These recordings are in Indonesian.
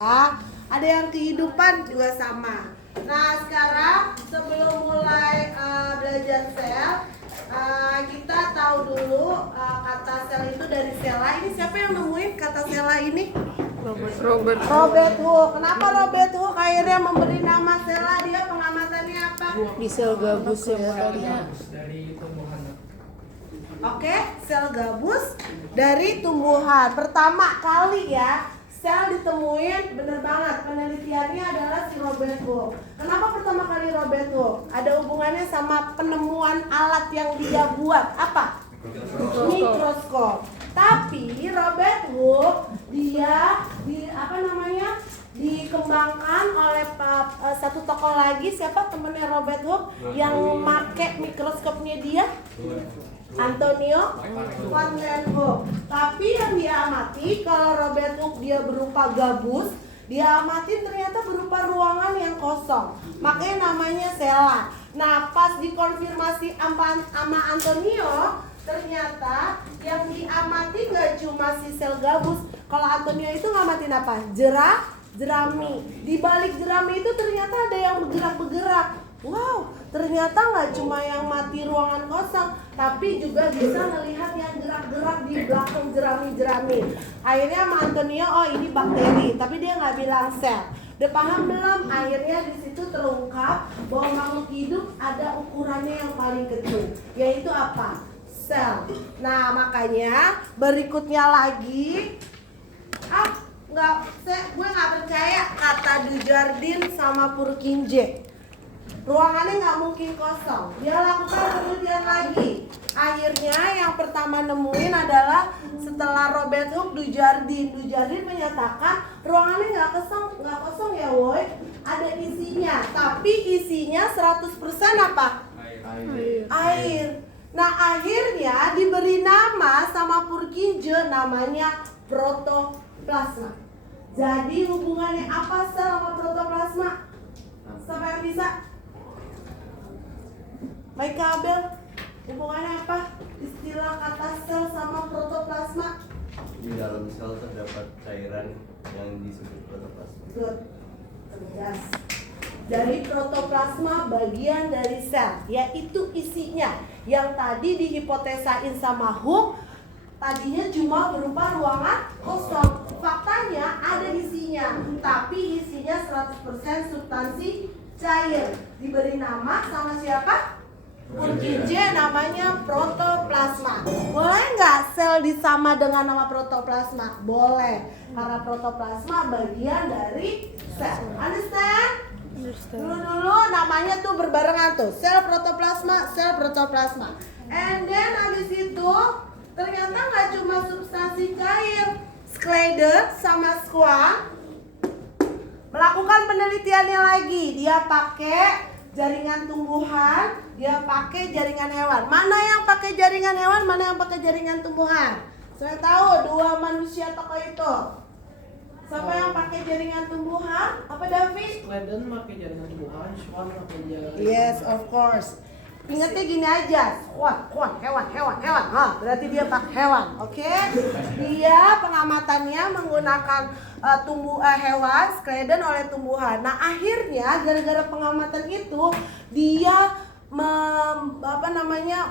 ada yang kehidupan juga sama. Nah sekarang sebelum mulai belajar sel, kita tahu dulu kata sel itu dari sela. Ini siapa yang nemuin kata sela ini? Robert Hooke. Kenapa Robert Hooke akhirnya memberi nama sela? Dia pengamatannya apa? Di sel gabus semuanya. Dari tumbuhan. Oke, sel gabus dari tumbuhan. Pertama kali ya sel ditemuin, bener banget, penelitiannya adalah si Robert Hooke. Kenapa pertama kali Robert Hooke? Ada hubungannya sama penemuan alat yang dia buat. Apa? Mikroskop. Tapi Robert Hooke dia dikembangkan oleh satu tokoh lagi. Siapa temennya Robert Hooke yang make mikroskopnya dia? Antonio van Leeuwenhoek. Tapi yang diamati kalau Robert Hooke dia berupa gabus, dia amati ternyata berupa ruangan yang kosong. Makanya namanya sela. Nah, pas dikonfirmasi sama Antonio, ternyata yang diamati nggak cuma si sel gabus. Kalau Antonio itu ngamatin apa? Jerami. Di balik jerami itu ternyata ada yang bergerak-bergerak. Wow, ternyata nggak cuma yang mati ruangan kosong, tapi juga bisa melihat yang gerak-gerak di belakang jerami-jerami. Akhirnya sama Antonio, oh ini bakteri, tapi dia nggak bilang sel. Udah paham belum? Akhirnya di situ terungkap bahwa makhluk hidup ada ukurannya yang paling kecil, yaitu apa? Sel. Nah makanya berikutnya lagi, gue nggak percaya kata Dujardin sama Purkinje. Ruangannya nggak mungkin kosong. Dia lakukan penelitian lagi. Akhirnya yang pertama nemuin adalah setelah Robert Hooke, Dujardin menyatakan ruangannya nggak kosong ya woi. Ada isinya. Tapi isinya 100% apa? Air. Nah akhirnya diberi nama sama Purkinje, namanya protoplasma. Jadi hubungannya apa sel sama protoplasma? Siapa yang bisa? Baik Abel, hubungannya apa? Istilah kata sel sama protoplasma? Di dalam sel terdapat cairan yang disebut protoplasma. Good, tegas. Dari protoplasma bagian dari sel, yaitu isinya. Yang tadi dihipotesain sama Hooke, tadinya cuma berupa ruangan kosong. Faktanya ada isinya, tapi isinya 100% substansi cair. Diberi nama sama siapa? Purkinje, namanya protoplasma. Boleh nggak sel disama dengan nama protoplasma? Boleh, karena protoplasma bagian dari sel. Understand? Dulu namanya tuh berbarengan tuh, sel protoplasma. And then habis itu ternyata nggak cuma substansi cair. Schneider sama Schwann melakukan penelitiannya lagi. Dia pakai jaringan tumbuhan, dia pakai jaringan hewan. Mana yang pakai jaringan hewan, mana yang pakai jaringan tumbuhan? Saya tahu dua manusia tokoh itu. Siapa yang pakai jaringan tumbuhan? Apa David? Schneider pakai jaringan tumbuhan, Schwann pakai jaringan. Yes, of course. Ingatnya gini aja, hewan. Berarti dia pakai hewan, oke? Dia pengamatannya menggunakan hewan, Schneider oleh tumbuhan. Nah akhirnya gara-gara pengamatan itu dia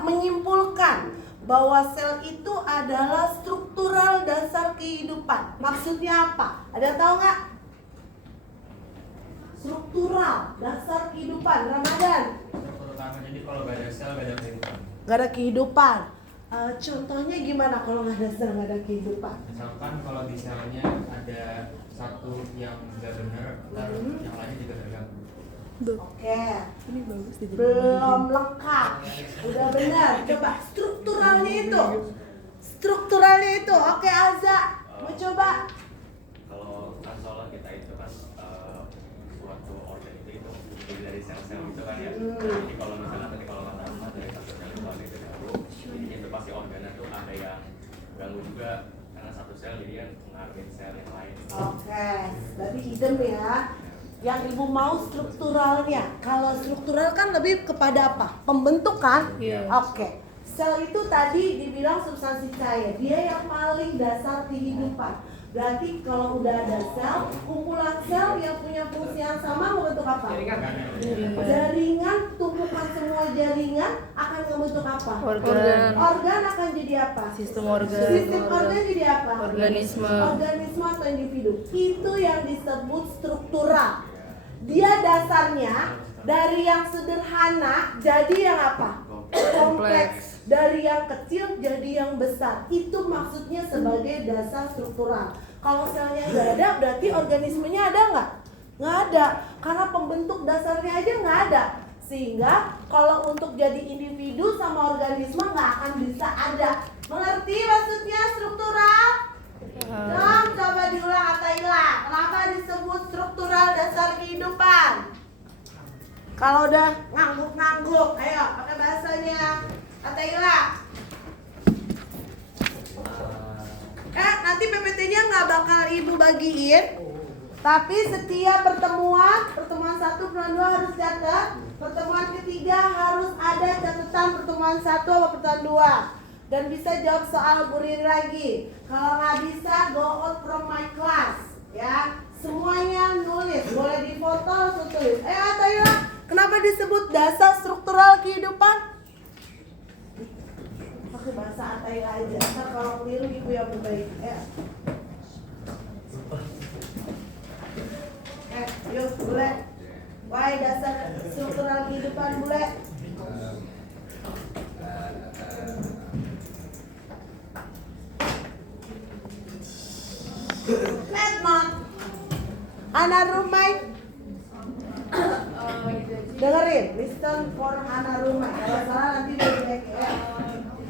menyimpulkan bahwa sel itu adalah struktural dasar kehidupan. Maksudnya apa? Ada yang tahu nggak? Struktural dasar kehidupan, Ramadan. Jadi kalau gak ada sel gak ada kehidupan. Gak ada kehidupan. Contohnya gimana kalau gak ada sel gak ada kehidupan? Misalkan kalau di selnya ada satu yang gak benar, yang lainnya juga terganggu. Oke. Ini bagus di Belum lengkap. Udah benar. Coba strukturalnya itu. Oke Alza, mau coba? Kalau kan soalnya kita itu kan suatu organ itu terdiri dari sel-sel itu kan ya. Jadi kalau misalnya tadi kalau kata Amma dari satu sel itu ada yang terganggu, jadi itu pasti organnya tuh ada yang ganggu juga karena satu sel jadi kan mengaruhi sel yang lain. Oke, berarti idem ya. Yang ibu mau strukturalnya. Kalau struktural kan lebih kepada apa? Pembentukan. Iya. Oke. Sel itu tadi dibilang substansi cair. Dia yang paling dasar kehidupan. Berarti kalau udah ada sel, kumpulan apa? Jaringan. Jaringan, tumpukan semua jaringan akan membentuk apa? Organ. Organ akan jadi apa? Sistem organ. Sistem organ jadi apa? Organisme. Organisme atau individu. Itu yang disebut struktural. Dia dasarnya dari yang sederhana jadi yang apa? Kompleks. Dari yang kecil jadi yang besar. Itu maksudnya sebagai dasar struktural. Kalau selnya nggak ada, berarti organismenya ada nggak? Nggak ada, karena pembentuk dasarnya aja nggak ada. Sehingga kalau untuk jadi individu sama organisme nggak akan bisa ada. Mengerti maksudnya struktural? Dong, coba diulang Ataila. Kenapa disebut struktural dasar kehidupan? Kalau udah ngangguk-ngangguk, ayo pakai bahasanya Ataila. Nanti PPT-nya nggak bakal ibu bagiin. Tapi setiap pertemuan 1, pertemuan 2 harus catat. Pertemuan ketiga harus ada catatan pertemuan 1 atau pertemuan 2. Dan bisa jawab soal Bu Riri lagi. Kalau nggak bisa, go out from my class. Ya, semuanya nulis. Boleh difoto, langsung tulis. Ataila, kenapa disebut dasar struktural kehidupan? Pakai bahasa Ataila aja. Ntar kalau keliru ibu yang baik. Yuk, bule. Why dasar struktural kehidupan, bule? Let not. Ana Rumai. Dengerin, listen for Ana Rumai. Kalau salah nanti dia ya.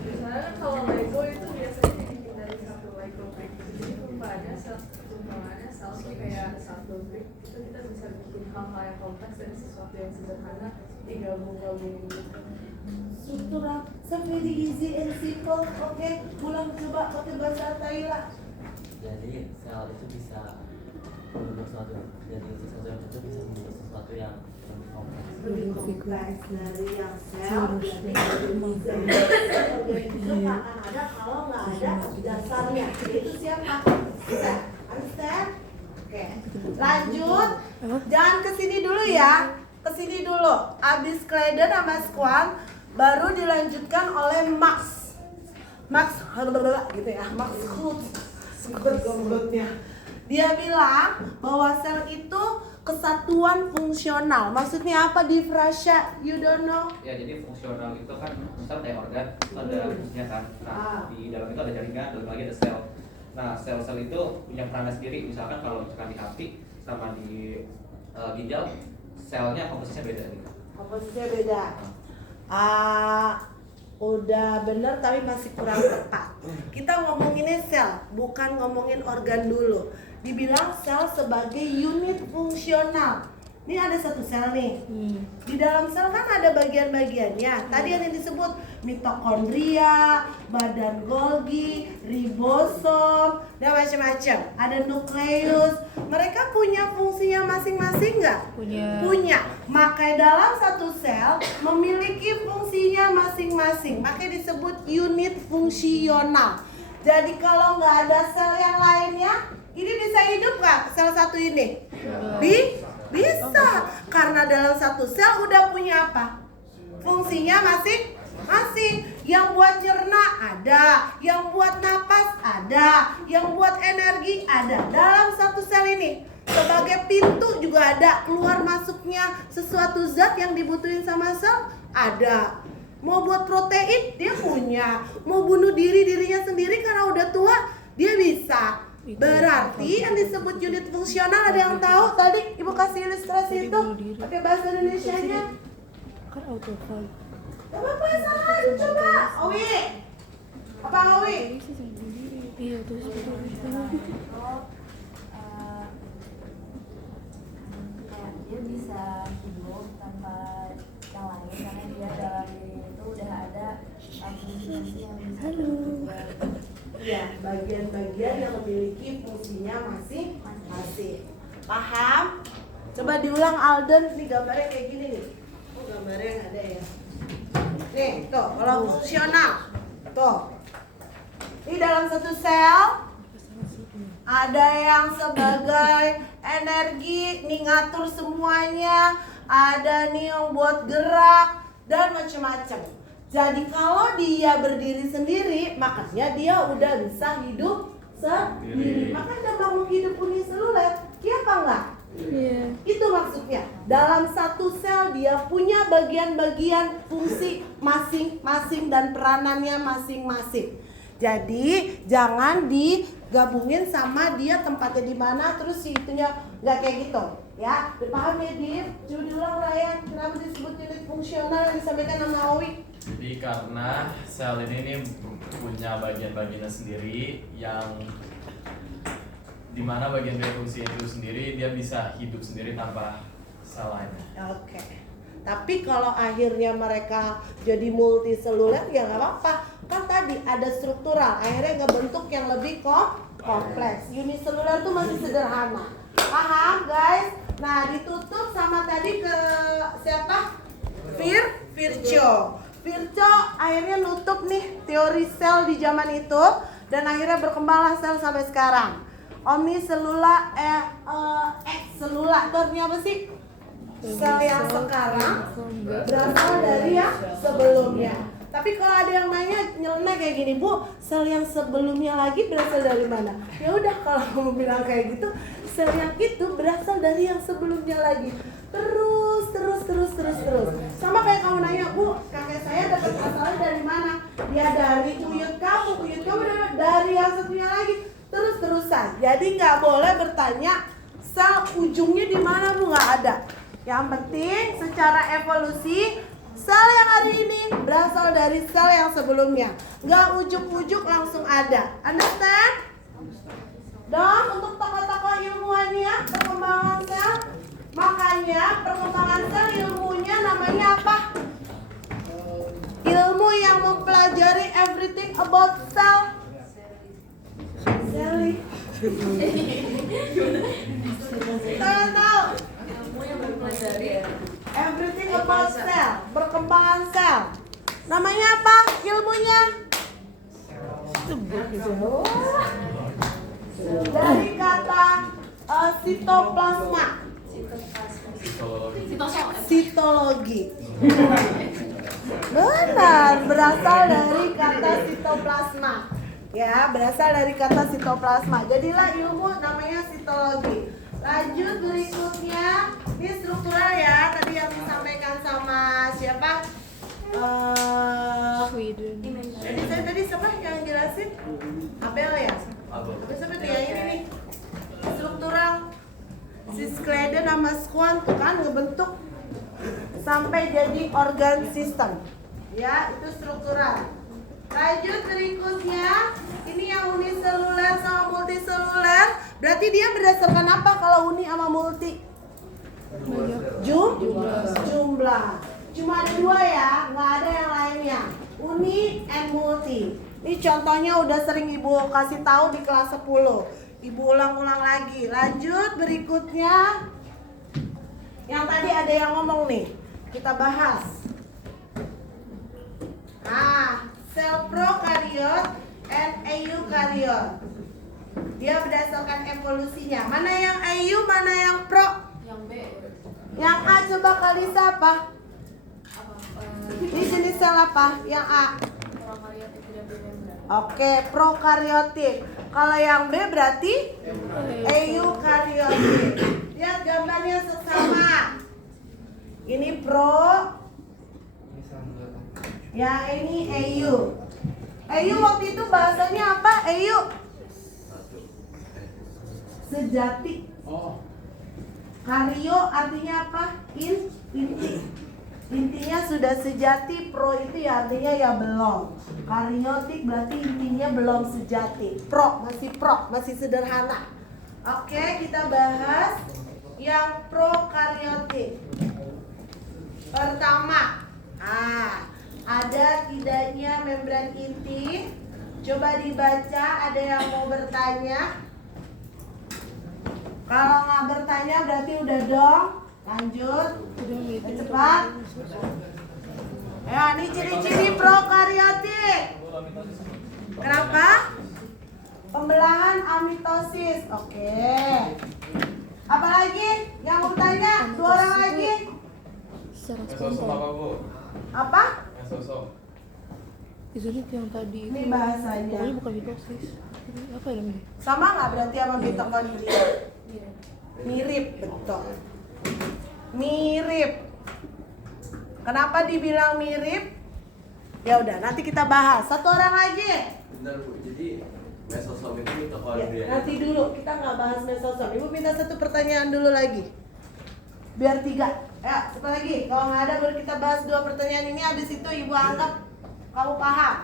Misalnya kalau Lego itu biasanya dibikin dari satu Lego brick. Jadi perumpamannya kayak satu brick itu kita bisa bikin hal-hal yang kompleks dari sesuatu yang sederhana digabung-gabungin gitu. Struktural, so very easy and simple. Oke, pulang coba pakai bahasa Thailand. Jadi sel itu bisa membentuk sesuatu dari sesuatu yang kecil bisa membentuk sesuatu yang lebih kompleks. Lebih kompleks dari yang sel jadi organisme akan ada kalau nggak ada dasarnya. Itu siapa? Kita. Understand? Oke. Lanjut. Jangan kesini dulu ya. Kesini dulu. Abis Kleiden sama Squan baru dilanjutkan oleh Max. Max gitu ya. Max bergomblotnya. Dia bilang bahwa sel itu kesatuan fungsional. Maksudnya apa di Frasya? You don't know? Ya, jadi fungsional itu kan misal kayak organ itu ada fungsinya kan. Nah, di dalam itu ada jaringan, dalam lagi ada sel. Nah, sel-sel itu punya peranan sendiri. Misalkan kalau misalkan di hati sama di ginjal, selnya komposisinya beda nih. Komposisinya beda. Udah bener tapi masih kurang tepat. Kita ngomonginnya sel, bukan ngomongin organ dulu. Dibilang sel sebagai unit fungsional. Ini ada satu sel nih. Di dalam sel kan ada bagian-bagiannya. Tadi yang disebut mitokondria, badan Golgi, ribosom, dan macam-macam. Ada nukleus. Mereka punya fungsinya masing-masing nggak? Punya. Maka dalam satu sel memiliki fungsinya masing-masing. Makanya disebut unit fungsional. Jadi kalau nggak ada sel yang lainnya, ini bisa hidup nggak sel satu ini? Bisa, karena dalam satu sel udah punya apa? Fungsinya masing-masing. Yang buat cerna ada, yang buat napas ada, yang buat energi ada. Dalam satu sel ini sebagai pintu juga ada, keluar masuknya sesuatu zat yang dibutuhin sama sel ada. Mau buat protein dia punya, mau bunuh dirinya sendiri karena udah tua dia bisa. Berarti yang disebut unit fungsional ada yang tahu? Tadi ibu kasih ilustrasi itu pakai bahasa Indonesianya. Kan autofile. Gak apa-apa, salah, dicoba. Owi, apa Owi? Iya terus kayak dia bisa hidup tanpa yang lain karena dia dalam diri itu udah ada fungsi yang bisa berubah. Ya, bagian-bagian yang memiliki fungsinya masing-masing. Paham? Coba diulang Alden, nih gambarnya kayak gini nih. Oh, gambarnya nggak ada ya. Nih, tuh, kalau fungsional. Tuh. Ini dalam satu sel ada yang sebagai energi nih ngatur semuanya, ada nih yang buat gerak dan macam-macam. Jadi kalau dia berdiri sendiri, makanya dia udah bisa hidup sendiri. Makanya makhluk hidup uniseluler, iya apa enggak? Iya. Itu maksudnya. Dalam satu sel dia punya bagian-bagian fungsi masing-masing dan peranannya masing-masing. Jadi jangan digabungin sama dia tempatnya di mana terus si itunya nggak kayak gitu. Ya, dipahami ya Dir? Coba diulang Ryan, kenapa disebut unit fungsional yang disampaikan sama Owi? Jadi karena sel ini nih punya bagian-bagiannya sendiri yang dimana bagian-bagian fungsi itu sendiri dia bisa hidup sendiri tanpa sel lainnya. Oke. Tapi kalau akhirnya mereka jadi multiseluler ya nggak apa-apa. Kan tadi ada struktural, akhirnya ngebentuk yang lebih kompleks. Uniseluler tuh masih sederhana. Paham guys? Nah ditutup sama tadi ke siapa? Virchow. Virchow akhirnya nutup nih teori sel di zaman itu dan akhirnya berkembanglah sel sampai sekarang. Omniselula, exselula itu artinya apa sih? Sel yang sekarang berasal dari yang sebelumnya. Tapi kalau ada yang nanya nyeleneh kayak gini, Bu, sel yang sebelumnya lagi berasal dari mana? Ya udah kalau kamu bilang kayak gitu, sel yang itu berasal dari yang sebelumnya lagi. Terus. Sama kayak kamu nanya, Bu, kakek saya dapat asalnya dari mana? Ya dari uyut kamu dapat dari yang satunya lagi. Terus-terusan. Jadi nggak boleh bertanya sel ujungnya di mana, Bu, nggak ada. Yang penting secara evolusi sel yang hari ini berasal dari sel yang sebelumnya. Nggak ujuk-ujuk langsung ada. Understand? Dan untuk tokoh-tokoh ilmuannya perkembangan sel, makanya perkembangan sel ilmunya namanya apa? Ilmu yang mempelajari everything about cell. Sally. Tahu? Ilmu yang mempelajari Everything about cell, perkembangan sel. Namanya apa ilmunya? Dari kata sitoplasma. Sitologi. Benar, berasal dari kata sitoplasma. Ya, berasal dari kata sitoplasma. Jadilah ilmu namanya sitologi. Lanjut berikutnya, ini struktural ya, tadi yang disampaikan sama siapa? Sweden. Tadi siapa yang jelasin? Abel ya? Abel siapa tuh yang ini nih? Struktural. Si Scleden sama Swan tuh kan ngebentuk sampai jadi organ sistem. Ya, itu struktural. Lanjut berikutnya, ini yang uniseluler sama multiseluler. Berarti dia berdasarkan apa kalau uni sama multi? Jumlah. Cuma ada dua ya, nggak ada yang lainnya. Uni and multi. Ini contohnya udah sering Ibu kasih tahu di kelas 10. Ibu ulang-ulang lagi. Lanjut berikutnya. Yang tadi ada yang ngomong nih. Kita bahas. Nah, sel prokariot and eukariot. Dia berdasarkan evolusinya. Mana yang EU, mana yang pro? yang B. Yang A coba Kalisa apa? Ini jenis sel apa? Yang A. Prokaryotik tidak bermembran. Oke, prokaryotik. Kalau yang B berarti eukaryotik. Lihat gambarnya sesama. Ini pro. Yang ini EU. EU waktu itu bahasanya apa? EU sejati. Karyo artinya apa? Inti. Intinya sudah sejati. Pro itu ya artinya ya belum. Karyotik berarti intinya belum sejati. Pro, masih sederhana. Oke, kita bahas yang prokaryotik. Pertama, ada tidaknya membran inti. Coba dibaca, ada yang mau bertanya? Kalau nggak bertanya berarti udah dong. Lanjut. Cepat. Ya, ini ciri-ciri prokaryotik. Kenapa? Pembelahan amitosis. Oke. Apa lagi? Yang mau tanya? 2 orang lagi? Secara Mesosom spontan. apa bu? Apa? Mesosom. Itu yang tadi itu. Ini bahasanya. Pokoknya bukan mitosis. Ini apa ya namanya? Sama nggak berarti sama mitokondria? Mirip, betul. Mirip. Kenapa dibilang mirip? Ya udah, nanti kita bahas. 1 orang lagi. Bentar bu, jadi mesosom itu Ya, mitokondria. nanti dulu kita nggak bahas mesosom. Ibu minta 1 pertanyaan dulu lagi. Biar 3. Ya, 1 lagi. Kalau nggak ada baru kita bahas 2 pertanyaan ini. Habis itu ibu anggap kamu paham.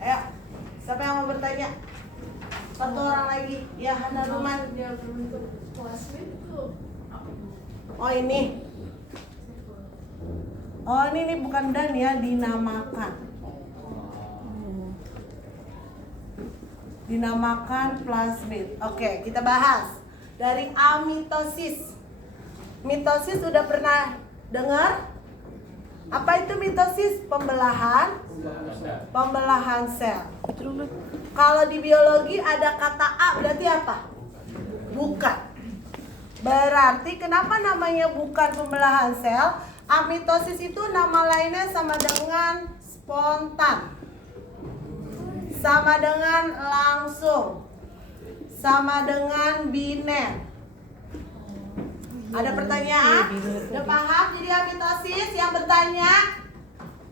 Ayo, siapa yang mau bertanya? 1 orang lagi. Ya, Hana Ruman. Dia berbentuk plasmid itu apa? Oh ini. Oh ini bukan dan ya, dinamakan. Dinamakan plasmid. Oke, kita bahas dari amitosis. Mitosis udah pernah dengar? Apa itu mitosis? Pembelahan sel. Itu dong. Kalau di biologi ada kata A berarti apa? Bukan. Berarti kenapa namanya bukan pembelahan sel? Amitosis itu nama lainnya sama dengan spontan, sama dengan langsung, sama dengan biner. Ada pertanyaan? Udah paham jadi amitosis? Yang bertanya?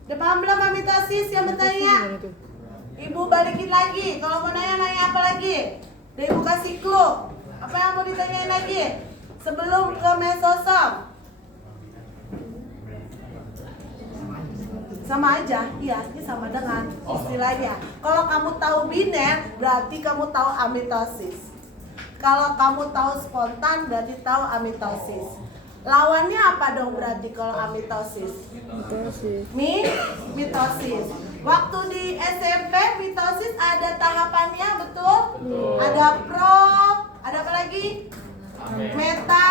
Udah paham belum amitosis? Yang bertanya? Gimana tuh? Ibu balikin lagi. Kalau mau nanya apa lagi? Udah ibu kasih clue. Apa yang mau ditanyain lagi? Sebelum ke mesosom. Sama aja, iya, ini sama dengan istilahnya. Kalau kamu tahu biner, berarti kamu tahu amitosis. Kalau kamu tahu spontan, berarti tahu amitosis. Lawannya apa dong berarti kalau amitosis? Mitosis. Mitosis. Waktu di SMP mitosis ada tahapannya, betul? Ada pro, ada apa lagi? Meta,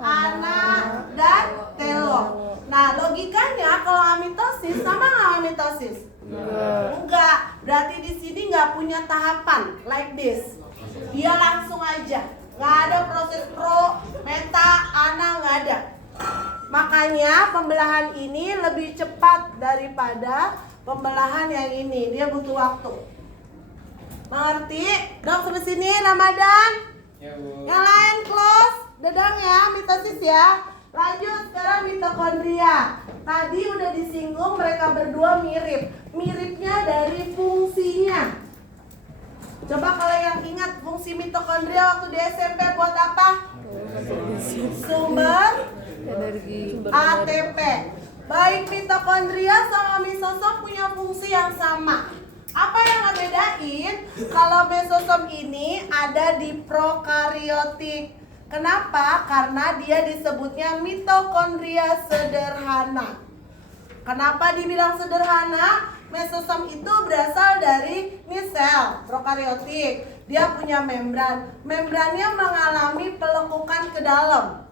ana, dan telo. Nah, logikanya kalau amitosis sama nggak amitosis? Enggak. Berarti di sini nggak punya tahapan like this. Dia langsung aja. Nggak ada proses pro, meta, ana, nggak ada. Makanya pembelahan ini lebih cepat daripada pembelahan yang ini. Dia butuh waktu. Mengerti? Dong sampai sini Ramadan. Ya bu. Yang lain close. Dedang ya, mitosis ya. Lanjut sekarang mitokondria. Tadi udah disinggung mereka berdua mirip. Miripnya dari fungsinya. Coba kalau yang ingat fungsi mitokondria waktu di SMP buat apa? Sumber Energi. ATP. Baik mitokondria sama mesosom punya fungsi yang sama. Apa yang ngebedain? Kalau mesosom ini ada di prokariotik. Kenapa? Karena dia disebutnya mitokondria sederhana. Kenapa dibilang sederhana? Mesosom itu berasal dari sel prokariotik. Dia punya membran. Membrannya mengalami pelekukan ke dalam.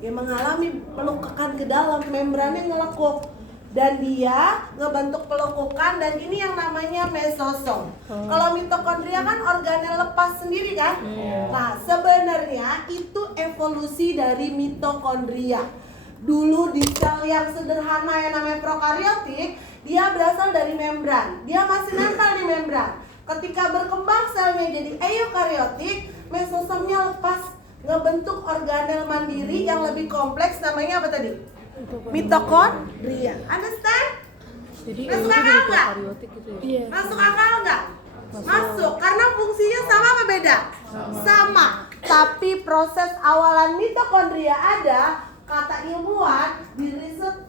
Dia mengalami pelekukan ke dalam, membrannya ngelekuk. Dan dia ngebentuk pelekukan, dan ini yang namanya mesosom. Kalau mitokondria kan organel lepas sendiri kan? Nah, sebenarnya itu evolusi dari mitokondria. Dulu di sel yang sederhana yang namanya prokariotik, dia berasal dari membran. Dia masih nempel di membran. Ketika berkembang selnya jadi eukariotik, mesosomnya lepas, ngebentuk organel mandiri yang lebih kompleks, namanya apa tadi? Mitokondria. Understand? Jadi Masuk itu akal dari nggak? prokariotik gitu ya. Iya. Masuk akal nggak? Masuk. Karena fungsinya sama apa beda? Sama. Tapi proses awalan mitokondria ada. Kata ilmuwan di riset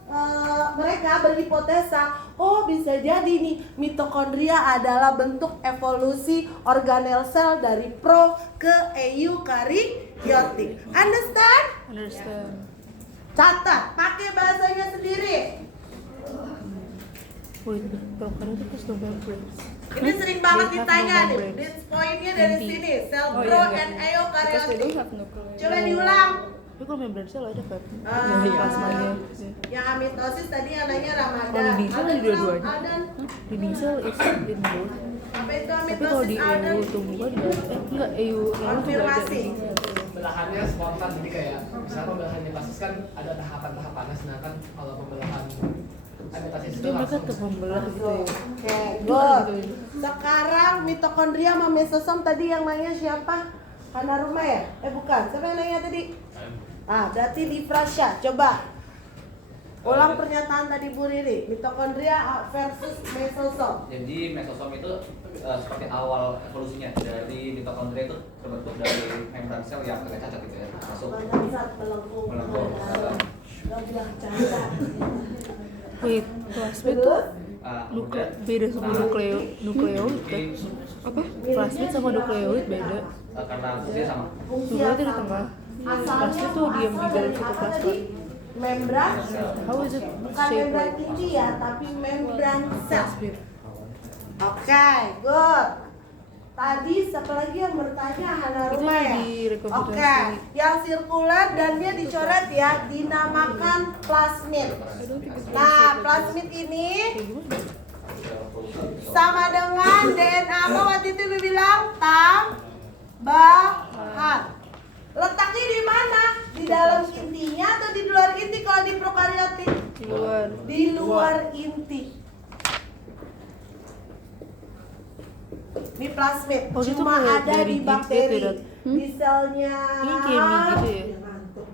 mereka berhipotesa, oh bisa jadi nih mitokondria adalah bentuk evolusi organel sel dari pro ke eukariotik. Understand? Understand. Catat, pakai bahasanya sendiri. Wait, prokaryotik is the membrane. Ini sering banget They have ditanya no nih. membrane. This pointnya dari Inti. sini, sel Oh, pro iya, dan enggak. Because they eukariotik. don't have nucleus. Coba diulang. Tapi kalau membran sel ada kan? Ah. Yang di plasmanya. Yang amitosis tadi yang nanya Oh, Ramadan. di B cell Ada ada dua-duanya. Adan. Di B cell it's in both. Apa itu Tapi kalau di mitosis Alden? EU tuh bukan enggak EU Konfirmasi. Pembelahannya spontan, jadi kayak misalnya pembelahan metasis kan ada tahapan-tahapannya, sedangkan kalau pembelahan metasis itu Jadi mereka langsung tuh membelah gitu ya. Oke, good. Sekarang mitokondria sama mesosom tadi yang nanya siapa? Hanaruma ya? Bukan. Siapa yang nanya tadi? Berarti Difrasya. Coba ulang pernyataan tadi Bu Riri. Mitokondria versus mesosom. Jadi mesosom itu seperti awal evolusinya dari mitokondria itu terbentuk dari membran sel yang agak cacat gitu ya, masuk Melengkung. melengkung. Wait, plasmid tuh Kemudian beda sama nukleoid kan? Apa? Plasmid sama nukleoid beda. karena fungsinya sama. Nukleoid di tengah. Plasmid tuh diam di dalam sitoplasma. Membran. How is it Bukan shaped membran like? inti ya, tapi membran sel. Plasmid. Oke, good. Tadi siapa lagi yang bertanya? Hanaruma Itu ya? di rekomendasi. Oke, yang sirkular dan dia dicoret ya, dinamakan plasmid. Nah, plasmid ini sama dengan DNA apa waktu itu gue bilang? Tambahan. Letaknya di mana? Di dalam intinya atau di luar inti kalau di prokaryotik? Di luar. Di luar inti. Ini plasmid Oh, itu cuma kayak ada dari di bakteri, gitu ya, di selnya. Ini kayak mie gitu ya? Dia ngantuk.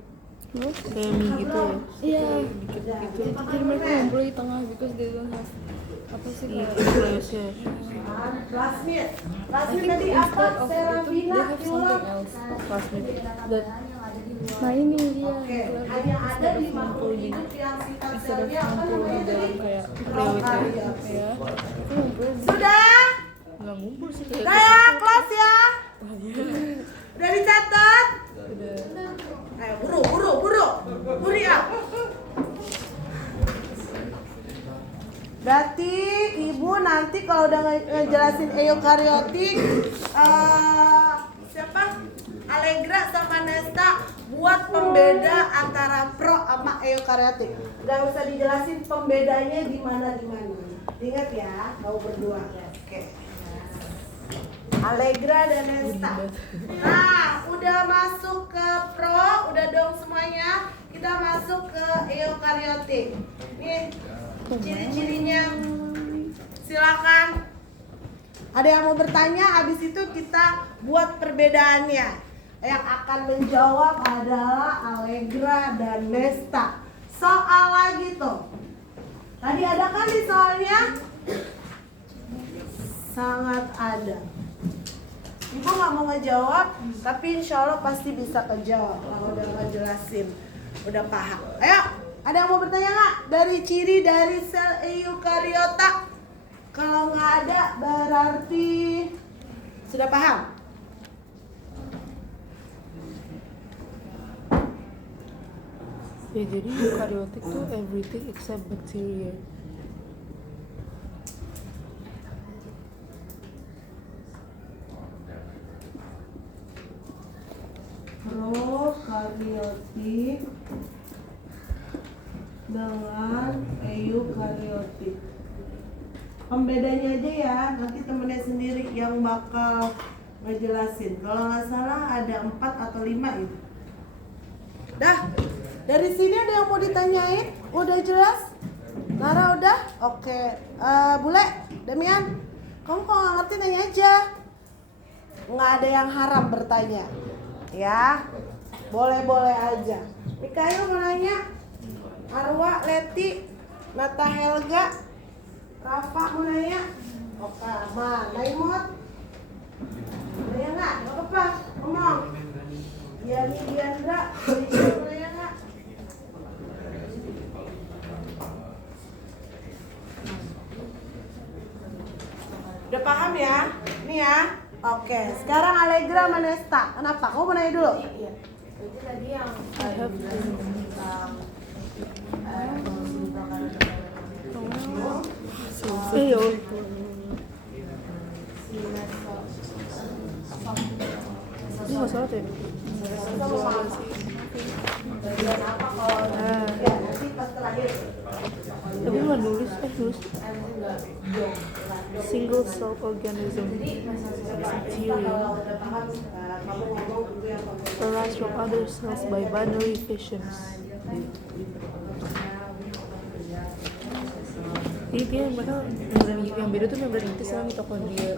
Kayak mie gitu ya. Iya. Udah. Jadi mereka ngumpul di tengah because they don't have apa sih Iya, kayak nukleusnya. Plasmid. Plasmid think tadi instead apa? of Serafina, they have diulang. something else. Plasmid. Nah ini dia Oke, hanya ada di makhluk hidup yang sifat selnya apa namanya tadi? Kayak Prokaryotik. ya. Itu ngumpul di Sudah? nggak ngumpul sih kayak. Saya close ya. Udah dicatat? Udah. Ayo buru. Hurry up. Berarti ibu nanti kalau udah ngejelasin eukariotik, siapa? Allegra sama Nesta buat pembeda antara pro sama eukariotik. Gak usah dijelasin pembedanya di mana. Ingat ya, kau berdua. Oke. Allegra dan Nesta. Nah, udah masuk ke pro, udah dong semuanya. Kita masuk ke eukariotik. Nih, ciri-cirinya. Silakan. Ada yang mau bertanya? Habis itu kita buat perbedaannya. Yang akan menjawab adalah Allegra dan Nesta. Soal lagi tuh. Tadi ada kan di soalnya? Sangat ada. Ibu nggak mau ngejawab, tapi insya Allah pasti bisa kejawab kalau udah ngejelasin, udah paham. Ayo, ada yang mau bertanya nggak? Dari ciri dari sel eukariota? Kalau nggak ada, berarti sudah paham. Ya jadi eukaryotik tuh everything except bacteria. Prokaryotik dengan eukaryotik. Pembedanya aja ya, nanti temennya sendiri yang bakal ngejelasin. Kalau nggak salah ada 4 atau 5 itu. Dah, dari sini ada yang mau ditanyain? Udah jelas? Nara udah? Oke. Bule, Demian, kamu kalau nggak ngerti nanya aja. Nggak ada yang haram bertanya. Ya, boleh-boleh aja. Mikael mau nanya? Arwa, Leti, Nata Helga, Rafa mau nanya? Oke, Naimot. Nanya nggak? Nggak apa-apa, ngomong. Yani Diandra, mau nanya nggak? Udah paham ya? Nih ya. Oke, sekarang Allegra sama Nesta. Kenapa? Kamu mau nanya dulu? Iya. Itu tadi yang tentang evolusi prokaryotik. Iya. Ini nggak salah tuh. Bagian apa kalau ya nanti pas terakhir. Tapi nggak nulis, nulis single cell organism bacteria arise from other cells by binary fissions. Jadi dia mereka yang beda tuh membran inti sama mitokondria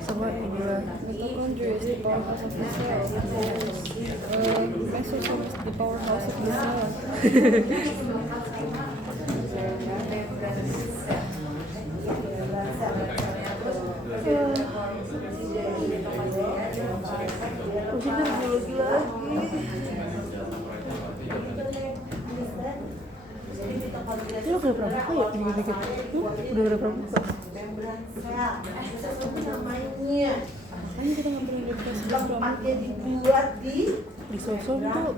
sama inilah. Mitochondria is the powerhouse of the cell. Exosome is the powerhouse of the cell. Masih biologi lagi. Ini udah pramuka ya? Dikit-dikit. Udah pramuka. Membran sel. Itu namanya. Ini kita nggak pernah dikasih Tempatnya dibuat di Disosom tuh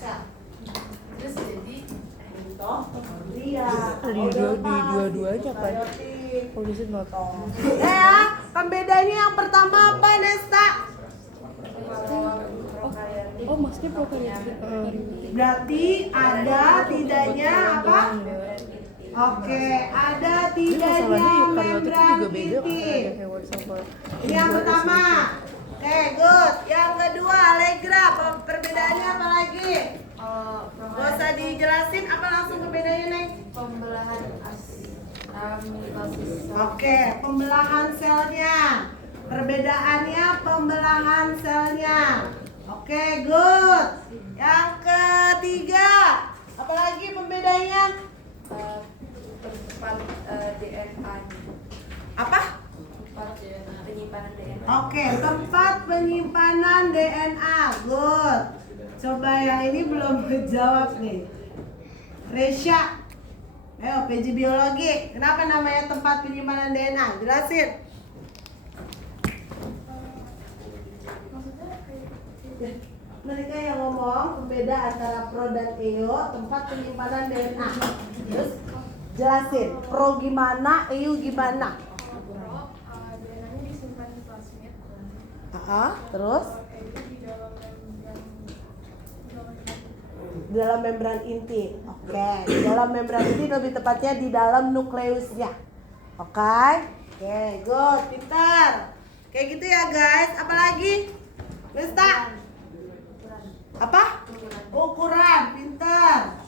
sel. Terus jadi Mitokondria. di dua-duanya kan. Polisi nggak tahu. Ya, pembedanya yang pertama apa, Nesta? Oh, maksudnya prokaryotik. Berarti ada tidaknya apa? Oke, ada tidaknya membran inti. Ini yang pertama. Oke, good. Yang kedua, Allegra. Perbedaannya apa lagi? Gak usah dijelasin, apa langsung perbedaannya, Neng? Pembelahan mitosis. Oke, pembelahan selnya. Perbedaannya pembelahan selnya. Oke, good. Yang ketiga, apalagi pembedanya? Tempat DNA. Apa? Tempat penyimpanan DNA. Oke, tempat penyimpanan DNA. Good. Coba yang ini belum menjawab nih. Resya. Ayo, PJ Biologi. Kenapa namanya tempat penyimpanan DNA? Jelasin. Mereka yang ngomong pembeda antara pro dan EO, tempat penyimpanan DNA. Terus jelasin, pro gimana, EO gimana? DNA-nya disimpan di plasmid. Terus di dalam membran inti. Oke, di dalam membran inti, lebih tepatnya di dalam nukleusnya. Oke, good, pintar. Kayak gitu ya guys. Apalagi? Nesta? Apa? Ukuran, pintar.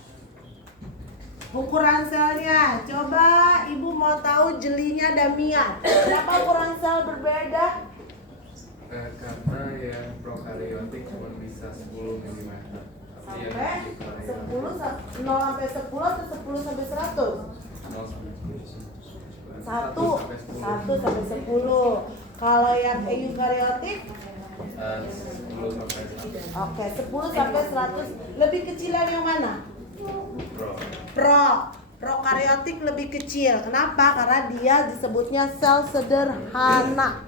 Ukuran selnya. Coba ibu mau tahu jelinya Damian. Kenapa ukuran sel berbeda? Karena yang prokaryotik cuma bisa 10 mm. Sampai 10 0 sampai 10 atau 10 sampai 100? 1 sampai 10. Kalau yang eukaryotik 10 sampai 100. oke, 10 sampai 100. Lebih kecilan yang mana? Prokaryotik lebih kecil. Kenapa? Karena dia disebutnya sel sederhana.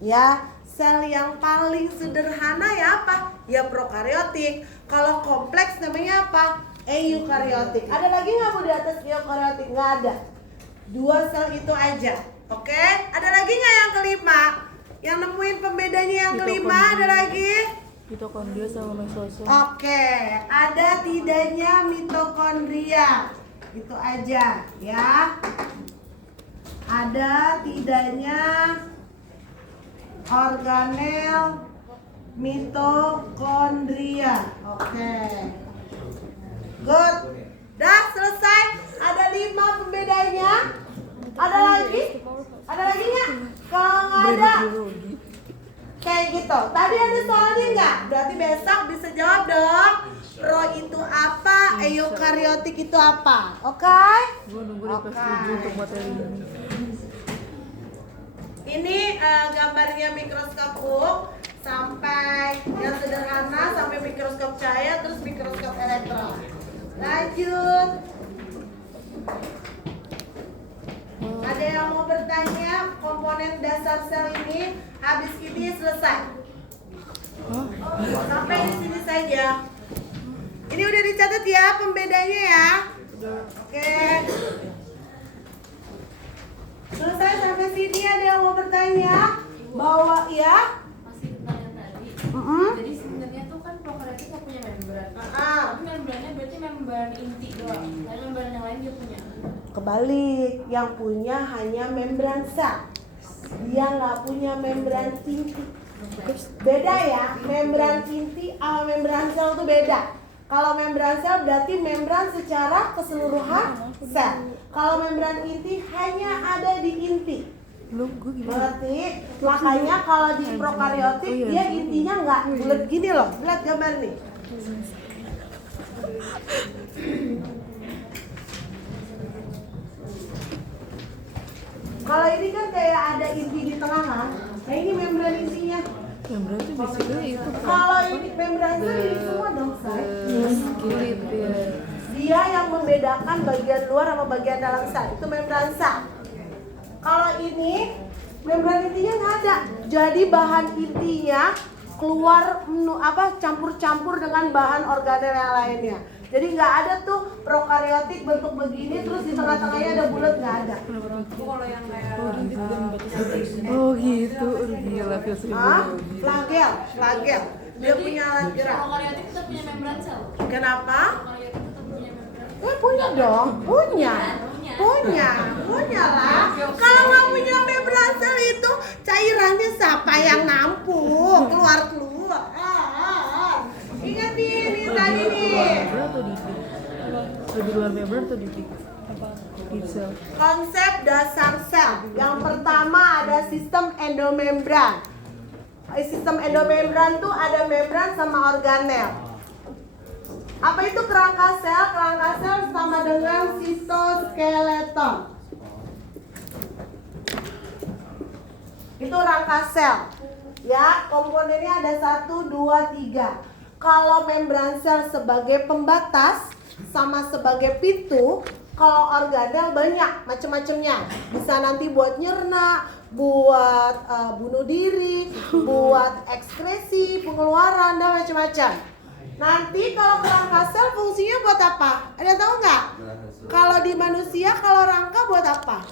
Ya, sel yang paling sederhana ya apa? Ya prokaryotik. Kalau kompleks namanya apa? Eukaryotik. Ada lagi nggak Bu di atas eukaryotik? Nggak ada. 2 sel itu aja. Oke? Ada lagi nggak yang kelima? Yang nemuin pembedanya yang kelima ada lagi? Mitokondria sama mesosom. Oke, ada tidaknya mitokondria. Itu aja ya. Ada tidaknya organel mitokondria. Oke. Good. Dah selesai. Ada 5 pembedanya. Ada lagi? Ada lagi nggak? Kalau nggak ada, kayak gitu. Tadi ada soalnya nggak? Berarti besok bisa jawab dong. Pro itu apa? Eukaryotik itu apa? Oke? Gue nunggu di kelas 7 untuk materi ini. Ini gambarnya mikroskop Hooke sampai yang sederhana sampai mikroskop cahaya terus mikroskop elektron. Lanjut. Ada yang mau bertanya komponen dasar sel ini? Habis ini selesai. Sampai di sini saja. Ini udah dicatat ya pembedanya ya. Oke. Selesai sampai sini. Ada yang mau bertanya? Bawa ya. Masih tentang yang tadi. Jadi sebenarnya tuh kan prokaryotik nggak punya membran. Tapi membrannya berarti membran inti doang. Tapi membran yang lain dia punya. Kebalik, yang punya hanya membran sel. Dia nggak punya membran inti. Beda ya, membran inti sama membran sel itu beda. Kalau membran sel berarti membran secara keseluruhan sel. Kalau membran inti hanya ada di inti. Berarti makanya kalau di prokaryotik dia intinya nggak bulat gini loh. Lihat gambar nih. Kalau ini kan kayak ada inti di tengah kan. Nah ini membran intinya. Membran itu basically itu Kalau ini membran sel ini semua dong say. kulit ya. Dia yang membedakan bagian luar sama bagian dalam sel. Itu membran sel. Kalau ini membran intinya nggak ada. Jadi bahan intinya keluar campur-campur dengan bahan organel yang lainnya. Jadi nggak ada tuh prokaryotik bentuk begini terus di tengah-tengahnya ada bulat, nggak ada. Kalau yang kayak Oh gitu, gila Flagel. Dia punya alat gerak. Prokaryotik kita punya membran sel. Kenapa? Prokaryotik kita punya membran. Punya dong, punya lah. Kalau nggak punya membran sel itu cairannya siapa yang nampung keluar. Ingat nih tadi nih. Membran atau di lebih luar membran atau di sel? Konsep dasar sel. Yang pertama ada sistem endomembran. Sistem endomembran tuh ada membran sama organel. Apa itu kerangka sel? Kerangka sel sama dengan sitoskeleton. Itu rangka sel. Ya, komponennya ada 1, 2, 3. Kalau membran sel sebagai pembatas sama sebagai pintu, kalau organel banyak macam-macamnya. Bisa nanti buat nyerna, buat bunuh diri, buat ekskresi, pengeluaran dan macam-macam. Nanti kalau kerangka sel fungsinya buat apa? Ada tahu nggak? Kalau di manusia, kalau rangka buat apa?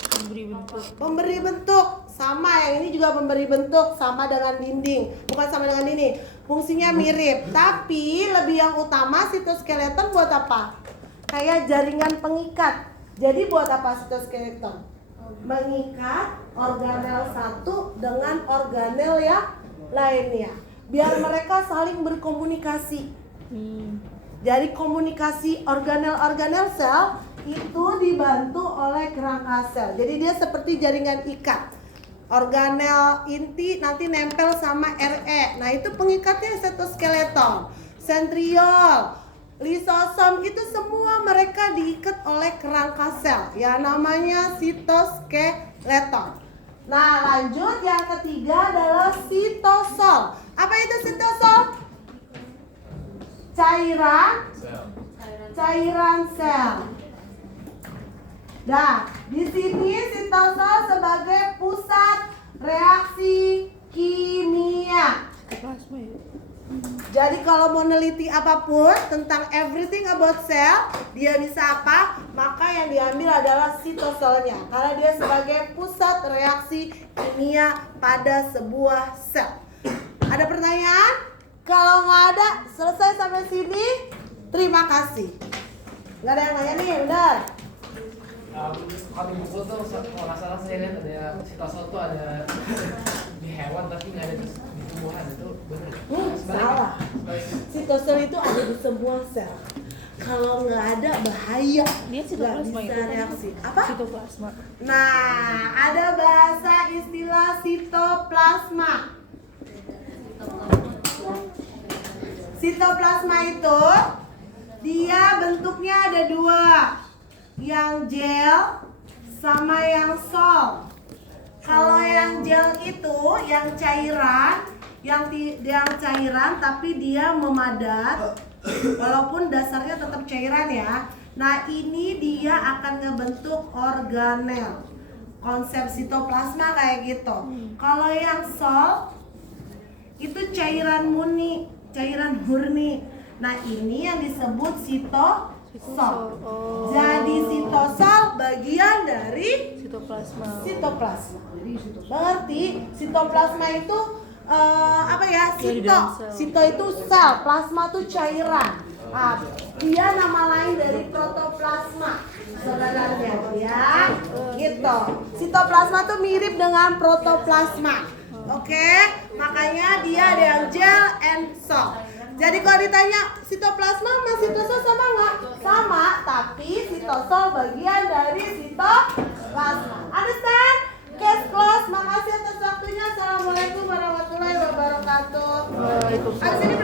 Pemberi bentuk. Sama yang ini juga pemberi bentuk, sama dengan dinding. Bukan sama dengan ini. Fungsinya mirip, tapi lebih yang utama sitoskeleton buat apa? Kayak jaringan pengikat. Jadi buat apa sitoskeleton? Mengikat organel satu dengan organel yang lainnya. Biar mereka saling berkomunikasi. Jadi komunikasi organel-organel sel itu dibantu oleh kerangka sel. Jadi dia seperti jaringan ikat. Organel inti nanti nempel sama RE. Nah itu pengikatnya sitoskeleton, sentriol, lisosom, itu semua mereka diikat oleh kerangka sel. Ya namanya sitoskeleton. Nah lanjut, yang ketiga adalah sitosol. Apa itu sitosol? Cairan sel. Nah, di sini sitosol sebagai pusat reaksi kimia. Jadi kalau mau neliti apapun tentang everything about cell, dia bisa apa? Maka yang diambil adalah sitosolnya. Karena dia sebagai pusat reaksi kimia pada sebuah sel. Ada pertanyaan? Kalau nggak ada, selesai sampai sini. Terima kasih. Nggak ada yang nanya nih, benar? Kalau di buku tuh kalau nggak salah saya lihat ada sitosol tuh ada di hewan tapi nggak ada di tumbuhan, itu benar? Salah. Sitosol itu ada di semua sel. Kalau nggak ada bahaya. Dia sitoplasma nggak bisa itu reaksi. Apa? Sitoplasma. Nah, ada bahasa istilah sitoplasma. Sitoplasma itu dia bentuknya ada dua, yang gel sama yang sol. Kalau yang gel itu yang cairan, yang cairan tapi dia memadat, walaupun dasarnya tetap cairan ya. Nah ini dia akan ngebentuk organel. Konsep sitoplasma kayak gitu. Kalau yang sol itu cairan murni, cairan murni. Nah ini yang disebut sitosol. Jadi sitosol bagian dari sitoplasma. Berarti sitoplasma itu apa ya? Sito itu sel, plasma itu cairan. Dia nama lain dari protoplasma sebenarnya ya, gitu. Sitoplasma tuh mirip dengan protoplasma, oke? Makanya dia ada yang gel and soft. Jadi kalau ditanya sitoplasma sama sitosol sama nggak? Sama, tapi sitosol bagian dari sitoplasma. Understand? Case close. Makasih atas waktunya. Assalamualaikum warahmatullahi wabarakatuh. Waalaikumsalam. Abis ini